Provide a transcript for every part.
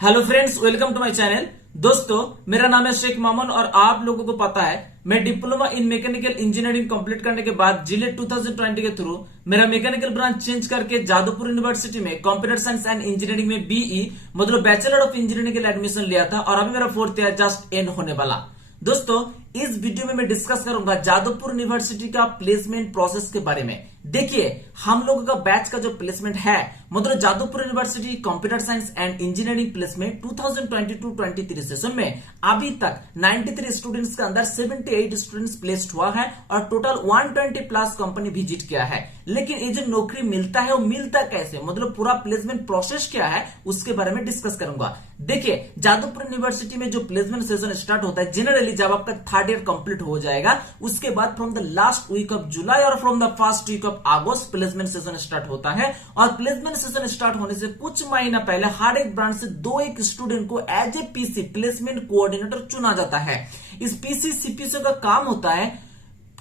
Hello friends, welcome to my channel. दोस्तों, मेरा नाम है शेख मामून और आप लोगों को पता है मैं diploma in mechanical engineering complete करने के बाद जिले 2020 के थ्रू मेरा मैकेनिकल ब्रांच चेंज करके जादवपुर यूनिवर्सिटी में कंप्यूटर साइंस एंड इंजीनियरिंग में बीई मतलब बैचलर ऑफ इंजीनियरिंग के लिए एडमिशन लिया था और अभी मेरा फोर्थ ईयर जस्ट एंड होने वाला। दोस्तों, इस वीडियो में मैं डिस्कस करूंगा जादवपुर यूनिवर्सिटी का प्लेसमेंट प्रोसेस के बारे में। देखिए, हम लोगों का बैच का जो प्लेसमेंट है मतलब Jadavpur university computer science and engineering placement 2022-23 session में अभी तक 93 स्टूडेंट्स के अंदर 78 स्टूडेंट्स प्लेस्ड हुआ है और टोटल 120 प्लस कंपनी विजिट किया है। लेकिन ये जो नौकरी मिलता है वो मिलता कैसे, मतलब पूरा प्लेसमेंट प्रोसेस क्या है, उसके बारे में डिस्कस करूंगा। देखिए, जादवपुर यूनिवर्सिटी में जो प्लेसमेंट सेशन स्टार्ट होता है जनरली जब आपका थर्ड ईयर कंप्लीट हो जाएगा, उसके बाद from the last week of July और from the first week of August placement session start होता है। और प्लेसमेंट सेशन स्टार्ट होने से कुछ महीना पहले हर एक ब्रांच से एक स्टूडेंट को as a PC placement coordinator चुना जाता है। इस पीसी सीपीसी का काम होता है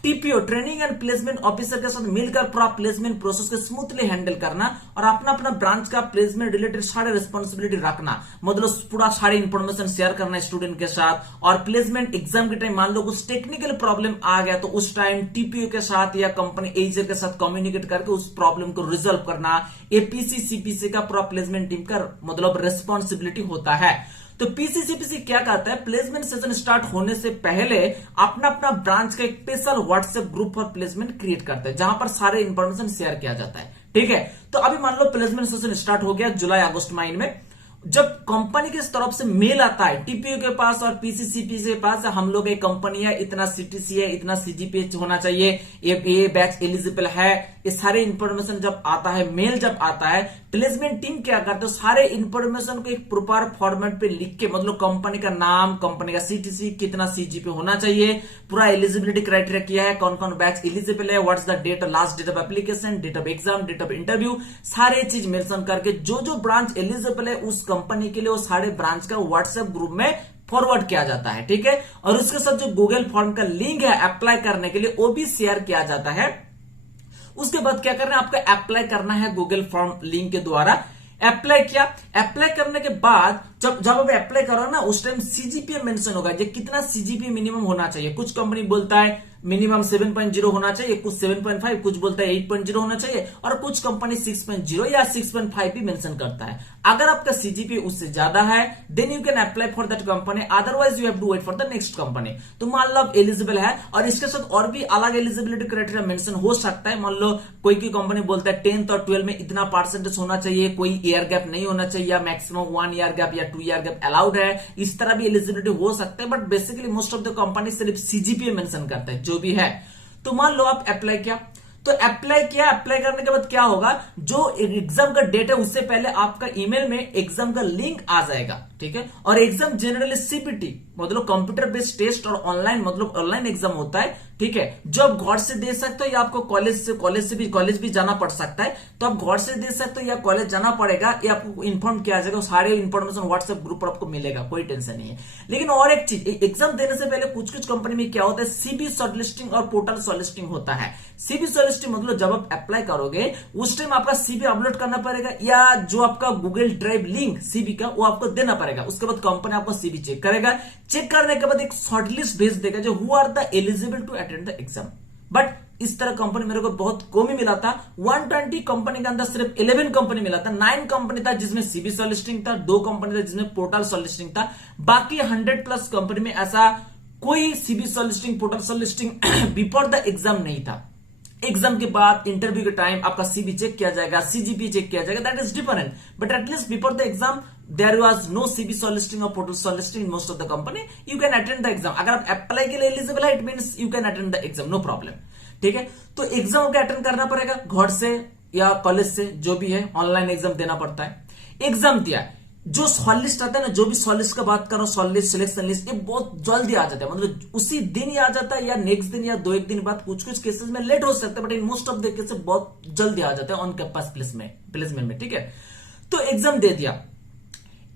TPO training and placement officer के साथ मिलकर पूरा प्लेसमेंट प्रोसेस को स्मूथली हैंडल करना और अपना अपना ब्रांच का प्लेसमेंट रिलेटेड सारे रिस्पॉन्सिबिलिटी रखना, मतलब पूरा सारी इंफॉर्मेशन शेयर करना स्टूडेंट के साथ। और प्लेसमेंट एग्जाम के टाइम मान लो कुछ टेक्निकल प्रॉब्लम आ गया तो उस टाइम टीपीओ के साथ या कंपनी एजेंट के साथ कम्युनिकेट करके उस प्रॉब्लम को रिजोल्व करना, एपीसी सीपीसी का पूरा प्लेसमेंट टीम का मतलब रिस्पॉन्सिबिलिटी होता है। तो पीसीसीपीसी क्या कहता है, प्लेसमेंट सेशन स्टार्ट होने से पहले अपना अपना ब्रांच का एक special WhatsApp group for placement create करता है जहां पर सारे इंफॉर्मेशन शेयर किया जाता है। ठीक है, तो अभी मान लो प्लेसमेंट सेशन स्टार्ट हो गया जुलाई अगस्त महीने में। जब कंपनी की तरफ से मेल आता है टीपीओ के पास और पीसीसीपीसी के पास, हम लोग एक कंपनी है, इतना सीटीसी है, इतना सीजीपीएच होना चाहिए, ये बैच एलिजिबल है, ये सारे इंफॉर्मेशन जब आता है, मेल जब आता है, प्लेसमेंट टीम क्या करते हैं, सारे इंफॉर्मेशन को एक प्रॉपर फॉर्मेट पे लिख के मतलब कंपनी का नाम, कंपनी का सीटीसी, कितना सीजीपी होना चाहिए, पूरा एलिजिबिलिटी क्राइटेरिया किया है, कौन कौन बैच एलिजिबल है, what's the date, last date of application, date of exam, date of interview, सारे चीज मेंशन करके जो जो ब्रांच एलिजिबल है उस कंपनी के लिए वो सारे ब्रांच का व्हाट्सएप ग्रुप में फॉरवर्ड किया जाता है। ठीक है, और उसके साथ जो गूगल फॉर्म का लिंक है अप्लाई करने के लिए वो भी शेयर किया जाता है। उसके बाद क्या करना है, आपको अप्लाई करना है गूगल फॉर्म लिंक के द्वारा। अप्लाई किया, अप्लाई करने के बाद जब आप अप्लाई करो ना उस टाइम सीजीपीए मेंशन होगा, ये कितना सीजीपीए मिनिमम होना चाहिए। कुछ कंपनी बोलता है मिनिमम 7.0 होना चाहिए, कुछ 7.5, कुछ बोलता है 8.0 होना चाहिए और कुछ कंपनी 6.0 या 6.5 भी मेंशन करता है। अगर आपका सीजीपी उससे ज्यादा है then you can apply for that company, otherwise you have to wait for the next company. तो मान लो आप एलिजिबल है और इसके साथ और भी अलग एलिजिबिलिटी क्राइटेरिया मेंशन हो सकता है। मान लो कोई की कंपनी बोलता है 10th और 12 में इतना परसेंटेज होना चाहिए, कोई ईयर गैप नहीं होना चाहिए या मैक्सिमम 1 ईयर गैप या 2 ईयर गैप अलाउड है, इस तरह भी एलिजिबिलिटी हो सकता है। But basically most of the company सिर्फ सीजीपीए मेंशन करता है जो भी है। तो मान लो आप अप्लाई किया, तो अप्लाई किया, अप्लाई करने के बाद क्या होगा, जो एग्जाम का डेट है उससे पहले आपका ईमेल में एग्जाम का लिंक आ जाएगा। ठीक है, और एग्जाम जनरली सीपीटी मतलब कंप्यूटर बेस्ड टेस्ट और ऑनलाइन मतलब ऑनलाइन एग्जाम होता है। ठीक है, जो आप घर से दे सकते हो या आपको कॉलेज भी जाना पड़ सकता है, तो आप घर से दे सकते हो या कॉलेज जाना पड़ेगा, या आपको इन्फॉर्म किया जाएगा, सारे इन्फॉर्मेशन व्हाट्सएप ग्रुप पर आपको मिलेगा, कोई टेंशन नहीं है। लेकिन और एक चीज, एग्जाम देने से पहले कुछ कुछ कंपनी में क्या होता है, सीबी शॉर्टलिस्टिंग और पोर्टल शॉर्टलिस्टिंग होता है। सीबी शॉर्टलिस्टिंग मतलब जब आप अप्लाई करोगे उस टाइम आपका सीबी अपलोड करना पड़ेगा या जो आपका गूगल ड्राइव लिंक सीबी का वो आपको देना पड़ेगा। उसके बाद कंपनी आपको सीबी चेक करेगा, चेक करने के बाद एक शॉर्टलिस्ट भेज देगा जो who are the eligible to attend the exam. But इस तरह कंपनी मेरे को बहुत कम ही मिला था। 120 कंपनी के अंदर सिर्फ 11 कंपनी मिला था। 9 कंपनी था जिसमें सीबी शॉर्टलिस्टिंग था, 2 कंपनी था जिसमें पोर्टल शॉर्टलिस्टिंग था। बाकी 100 प्लस कंपनी में ऐसा कोई CB shortlisting portal shortlisting before the exam नहीं था। एग्जाम के बाद इंटरव्यू के टाइम आपका सीबी चेक किया जाएगा, सीजीपी चेक किया जाएगा, that is different. But at least before the exam there was no CB shortlisting और portal shortlisting in most of the company, you can attend the exam. अगर आप apply के लिए एलिजिबल है it means you can attend the exam, no problem. ठीक है, तो exam को अटेंड करना पड़ेगा घर से या कॉलेज से, जो भी है ऑनलाइन एग्जाम देना पड़ता है। एग्जाम दिया, जो शॉर्टलिस्ट आता है ना, जो भी शॉर्टलिस्ट का बात करो, शॉर्टलिस्ट सिलेक्शन लिस्ट, ये बहुत जल्दी आ जाता है, मतलब उसी दिन ही आ जाता है या नेक्स्ट दिन या 2-1 दिन बाद। कुछ कुछ केसेस में लेट हो सकता है but in most of the cases बहुत जल्दी आ जाता है ऑन कैंपस प्लेसमेंट में। ठीक है, तो एग्जाम दे दिया।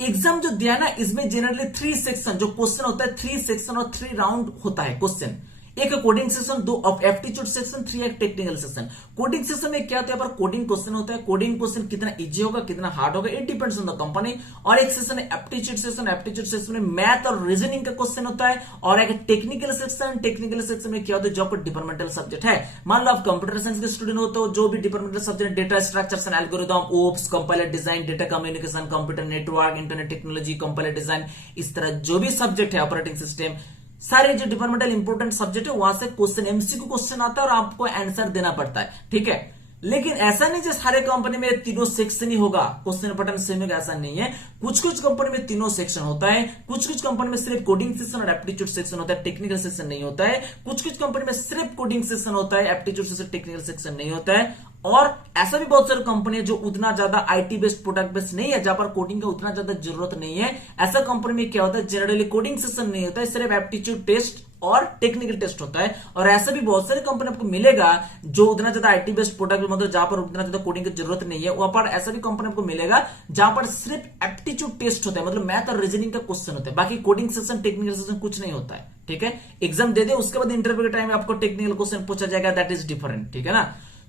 एग्जाम जो दिया ना इसमें जनरली 3 सेक्शन जो क्वेश्चन होता है, 3 सेक्शन और 3 राउंड होता है क्वेश्चन। एक कोडिंग सेशन, 2 एप्टीट्यूड सेशन, 3 एक टेक्निकल सेशन। कोडिंग सेशन में क्या होता है, पर कोडिंग क्वेश्चन होता है। कोडिंग क्वेश्चन कितना इजी होगा, कितना हार्ड होगा, it depends on the company. और एक सेशन है एप्टीट्यूड सेशन। एप्टीट्यूड सेशन में मैथ और रीजनिंग का क्वेश्चन होता है। और एक टेक्निकल सेक्शन। टेक्निकल सेक्शन में क्या होता है, जो आपको डिपार्टमेंटल सब्जेक्ट है, मान लो आप कंप्यूटर साइंस के स्टूडेंट हो तो जो भी departmental subject, data structures and algorithm, ops, compiler design, data communication, computer network, internet technology, compiler design, इस तरह जो भी सब्जेक्ट है, ऑपरेटिंग सिस्टम, सारे जो डिपार्टमेंटल इंपोर्टेंट सब्जेक्ट है वहां से क्वेश्चन, एमसीक्यू क्वेश्चन आता है और आपको आंसर देना पड़ता है, ठीक है। लेकिन ऐसा नहीं जो सारे कंपनी में तीनों सेक्शन ही होगा, क्वेश्चन पैटर्न सेम होगा, ऐसा नहीं है। कुछ कुछ कंपनी में तीनों सेक्शन होता है, कुछ कुछ कंपनी में सिर्फ कोडिंग सेक्शन और एप्टीट्यूड सेक्शन होता है, टेक्निकल सेक्शन नहीं होता है। कुछ कुछ कंपनी में सिर्फ कोडिंग सेक्शन होता है, एप्टीट्यूड सेक्शन, टेक्निकल सेक्शन नहीं होता है। और ऐसा भी बहुत सारी कंपनी है जो उतना ज्यादा आईटी बेस्ड, प्रोडक्ट बेस्ड नहीं है, जहां पर कोडिंग का उतना ज्यादा जरूरत नहीं है। ऐसा कंपनी में क्या होता है, जनरली कोडिंग सेशन नहीं होता है, सिर्फ एप्टीट्यूड टेस्ट और टेक्निकल टेस्ट होता है। और ऐसा भी बहुत सारी कंपनी आपको मिलेगा जो उतना ज्यादा आईटी बेस्ड प्रोडक्ट, मतलब जहां पर उतना ज्यादा कोडिंग की जरूरत नहीं है, वहां पर ऐसा भी कंपनी आपको मिलेगा जहां पर सिर्फ एप्टीट्यूड टेस्ट होता है, मतलब मैथ और रीजनिंग का क्वेश्चन होता है। बाकी कोडिंग सेशन, टेक्निकल सेशन कुछ नहीं होता है, ठीक है। एग्जाम दे दे, उसके बाद इंटरव्यू के टाइम में आपको टेक्निकल क्वेश्चन पूछा जाएगा, दैट इज डिफरेंट, ठीक है ना।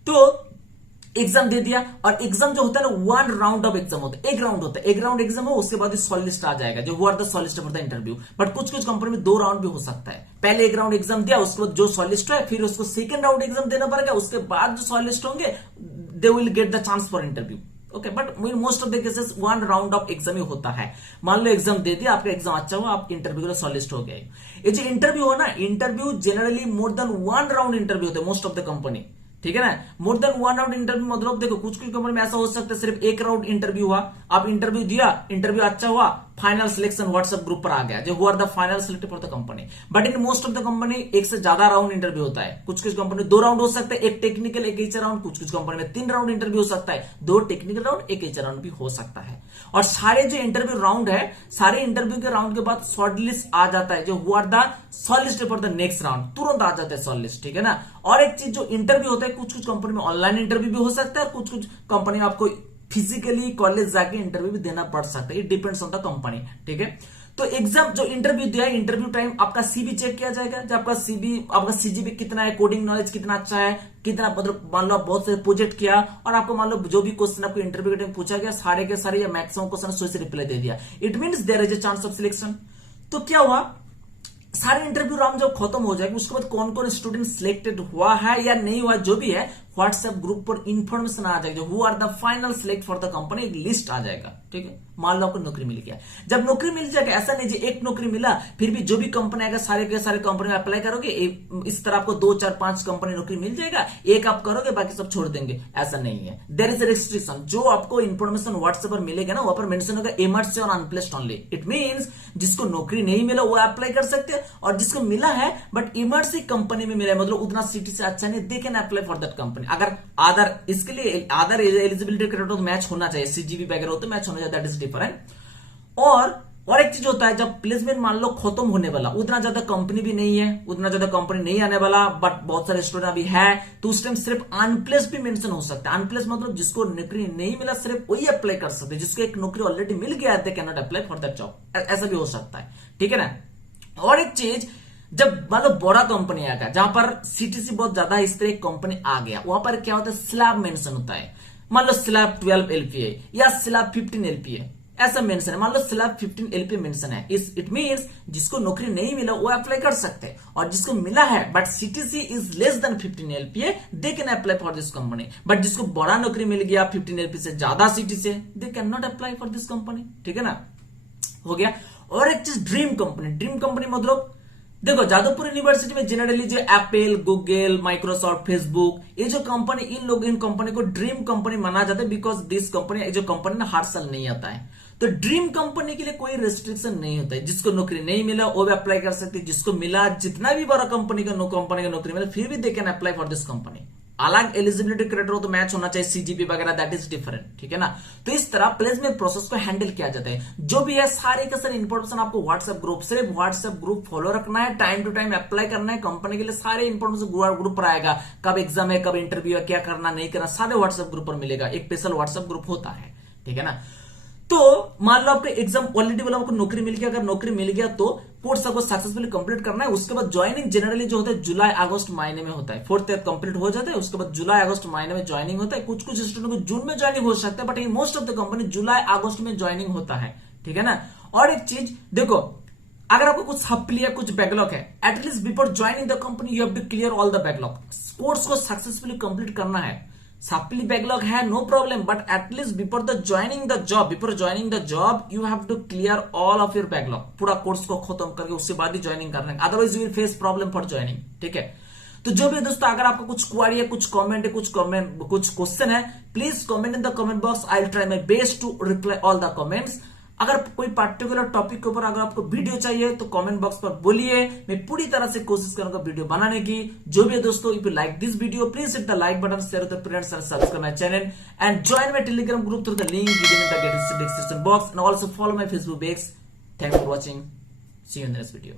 तो एग्जाम दे दिया, और एग्जाम जो होता है ना, 1 राउंड ऑफ एग्जाम होता है, एक राउंड होता है, एक राउंड एग्जाम हो, उसके बाद शॉर्ट लिस्ट आ जाएगा, जो हुआ the short list for the interview. But कुछ कुछ कंपनी में 2 राउंड भी हो सकता है। पहले एक राउंड एग्जाम दिया, उसके बाद जो शॉर्ट लिस्ट है, फिर उसको सेकंड राउंड एग्जाम देना पड़ेगा, उसके बाद जो शॉर्ट लिस्ट होंगे they will get the chance for interview, okay. But most of the cases 1 round of exam ही होता है। मान लो एग्जाम दे दिया, आपका एग्जाम अच्छा हुआ, आप इंटरव्यू के लिए शॉर्ट लिस्ट हो गए। ये जो इंटरव्यू हो ना, interview generally more than 1 round interview होता है मोस्ट ऑफ द कंपनी, ठीक है ना। मोर देन 1 राउंड इंटरव्यू मतलब देखो, कुछ कुछ कंपनी में ऐसा हो सकता है सिर्फ एक राउंड इंटरव्यू हुआ, आप इंटरव्यू दिया, इंटरव्यू अच्छा हुआ, फाइनल सिलेक्शन व्हाट्सएप ग्रुप पर आ गया, जो हुआ the final selected for the company. But in most of the company एक से ज्यादा राउंड इंटरव्यू होता है। कुछ कुछ कंपनी 2 राउंड हो सकते हैं, एक टेक्निकल, एक एचआर राउंड। कुछ कुछ कंपनी में 3 राउंड इंटरव्यू हो सकता है, 2 टेक्निकल राउंड, एक एचआर राउंड भी हो सकता है। और सारे जो इंटरव्यू राउंड है, सारे इंटरव्यू के राउंड के बाद शॉर्ट लिस्ट आ जाता है, जो हुआ the short list for the next round, तुरंत आ जाता है शॉर्ट लिस्ट, ठीक है ना। और एक चीज, जो इंटरव्यू होता है, कुछ कुछ कंपनी में ऑनलाइन इंटरव्यू भी हो सकता है, कुछ कुछ कंपनी में आपको फिजिकली कॉलेज जाके इंटरव्यू भी देना पड़ सकता है, it depends on the company, ठीक है। तो एग्जाम जो इंटरव्यू दिया है, इंटरव्यू टाइम आपका सीबी चेक किया जाएगा, जब आपका सीबी, आपका सीजीबी कितना है, कोडिंग नॉलेज कितना अच्छा है, कितना, मतलब मान लो आप बहुत से प्रोजेक्ट किया और आपको मान लो जो भी क्वेश्चन आपको इंटरव्यू के टाइम पूछा गया, सारे के सारे या मैक्सिमम क्वेश्चन सही से रिप्लाई दे दिया, it means there is a chance of selection. तो क्या हुआ, सारे इंटरव्यू राउंड जब खत्म हो जाएगा, उसके बाद कौन कौन स्टूडेंट सिलेक्टेड हुआ है या नहीं हुआ, जो भी है व्हाट्सएप ग्रुप पर इंफॉर्मेशन आ जाएगा, who are the final select for the company, एक लिस्ट आ जाएगा, ठीक है। मान लो आपको नौकरी मिल गया, जब नौकरी मिल जाएगा, ऐसा नहीं जी एक नौकरी मिला फिर भी जो भी कंपनी आएगा सारे के सारे कंपनी में अप्लाई करोगे, इस तरह आपको 2, 4, 5 कंपनी नौकरी मिल जाएगा, एक आप करोगे बाकी सब छोड़ देंगे, ऐसा नहीं है। देयर इज अ रिस्ट्रिक्शन, जो आपको इन्फॉर्मेशन व्हाट्सएप पर मिलेगा ना, वहां पर मेंशन होगा इमर्ज और अनप्लेस्ड ओनली। इट मींस जिसको नौकरी नहीं मिला वो अप्लाई कर सकते हैं, और जिसको मिला है बट इमर्ज कंपनी में मिला है, मतलब उतना सिटी से अच्छा नहीं, they can apply for that company. अगर आदर इसके लिए आदर एलिजिबिलिटी क्राइटेरिया तो मैच होना चाहिए, सीजीबी वगैरह हो तो मैच होना चाहिए, दैट इज डिफरेंट। और एक चीज होता है, जब प्लेसमेंट मान लो खत्म होने वाला, उतना ज्यादा कंपनी भी नहीं है, उतना ज्यादा कंपनी नहीं आने वाला, बट बहुत सारे स्टूडेंट अभी है, तो उस टाइम सिर्फ अनप्लेस भी मेंशन हो सकता है। अनप्लेस मतलब जिसको नौकरी नहीं मिला, सिर्फ वही अप्लाई कर सकते, जिसको एक नौकरी ऑलरेडी मिल गया, they can not apply for that job, ऐसा भी हो सकता है, ठीक है ना। और एक चीज, जब मान लो बड़ा कंपनी आ गया, जहां पर सीटीसी बहुत ज्यादा, इस तरह कंपनी आ गया, वहां पर क्या होता है, स्लैब मेंशन होता है। मान लो स्लैब 12 एलपीए या स्लैब 15 एलपीए ऐसा मेंशन है, मान लो स्लैब 15 एलपीए मेंशन है, इट मींस जिसको नौकरी नहीं मिला वो अप्लाई कर सकते हैं, और जिसको मिला है but CTC is less than 15 LPA, they can apply for this company. But जिसको बड़ा नौकरी मिल गया 15 एलपीए से ज्यादा CTC, they can not apply for this company, ठीक है ना, हो गया। और एक चीज, ड्रीम कंपनी। ड्रीम कंपनी मतलब देखो, जादवपुर यूनिवर्सिटी में जनरली जो एप्पल, गूगल, माइक्रोसॉफ्ट, फेसबुक, ये जो कंपनी, इन कंपनी को ड्रीम कंपनी माना जाता है, बिकॉज दिस कंपनी, जो कंपनी ना हर साल नहीं आता है। तो ड्रीम कंपनी के लिए कोई रेस्ट्रिक्शन नहीं होता है, जिसको नौकरी नहीं मिला वो भी अप्लाई कर सकते, जिसको मिला, जितना भी बड़ा कंपनी का नौकरी मिला, फिर भी they can apply for this company. अलग एलिजिबिलिटी क्राइटेरिया तो मैच होना चाहिए, सीजीपी वगैरह, दैट इज डिफरेंट, ठीक है ना। तो इस तरह प्लेसमेंट प्रोसेस को हैंडल किया जाता है। जो भी है सारे का सारे इंफॉर्मेशन आपको व्हाट्सएप ग्रुप, सिर्फ व्हाट्सएप ग्रुप फॉलो रखना है, टाइम टू टाइम अप्लाई करना है कंपनी के लिए, सारे इंफॉर्मेशन ग्रुप पर आएगा, कब एग्जाम है, कब इंटरव्यू है, क्या करना नहीं करना, सारे व्हाट्सएप ग्रुप पर मिलेगा, एक स्पेशल व्हाट्सएप ग्रुप होता है, ठीक है ना। तो मान लो आपको एग्जाम ऑलरेडी बोला आपको नौकरी मिल गया, अगर नौकरी मिल गया तो कोर्स आपको सक्सेसफुली कंप्लीट करना है। उसके बाद ज्वाइनिंग जनरली जो होता है जुलाई अगस्त महीने में होता है। 4th ईयर कंप्लीट हो जाता है, उसके बाद जुलाई अगस्त महीने में ज्वाइनिंग होता है। कुछ कुछ स्टूडेंट को जून में ज्वाइनिंग हो सकता है, but most of the company July August में ज्वाइनिंग होता है, ठीक है ना। और एक चीज देखो, अगर आपको कुछ सप्ली या कुछ बैकलॉग है, at least before joining the company you have to clear all the backlog. Course को सक्सेसफुली कंप्लीट करना है। सप्ली बैकलॉग है no problem, but at least before joining the job you have to clear all of your backlog. पूरा course को खत्म करके उसके बाद ही ज्वाइनिंग करना है, otherwise you will face problem for joining, ठीक है। तो जो भी दोस्तों, अगर आपको कुछ क्वेरी है, कुछ कमेंट है, कुछ क्वेश्चन है, please comment in the comment box. I will try my best to reply all the comments. अगर कोई पर्टिकुलर टॉपिक के ऊपर अगर आपको वीडियो चाहिए तो कमेंट बॉक्स पर बोलिए, मैं पूरी तरह से कोशिश करूंगा वीडियो बनाने की। जो भी है दोस्तों, if you like this video please hit the like button, share with friends and subscribe my channel and join my Telegram group through the link given in the description box and also follow my Facebook page. Thanks for watching, see you in the next video.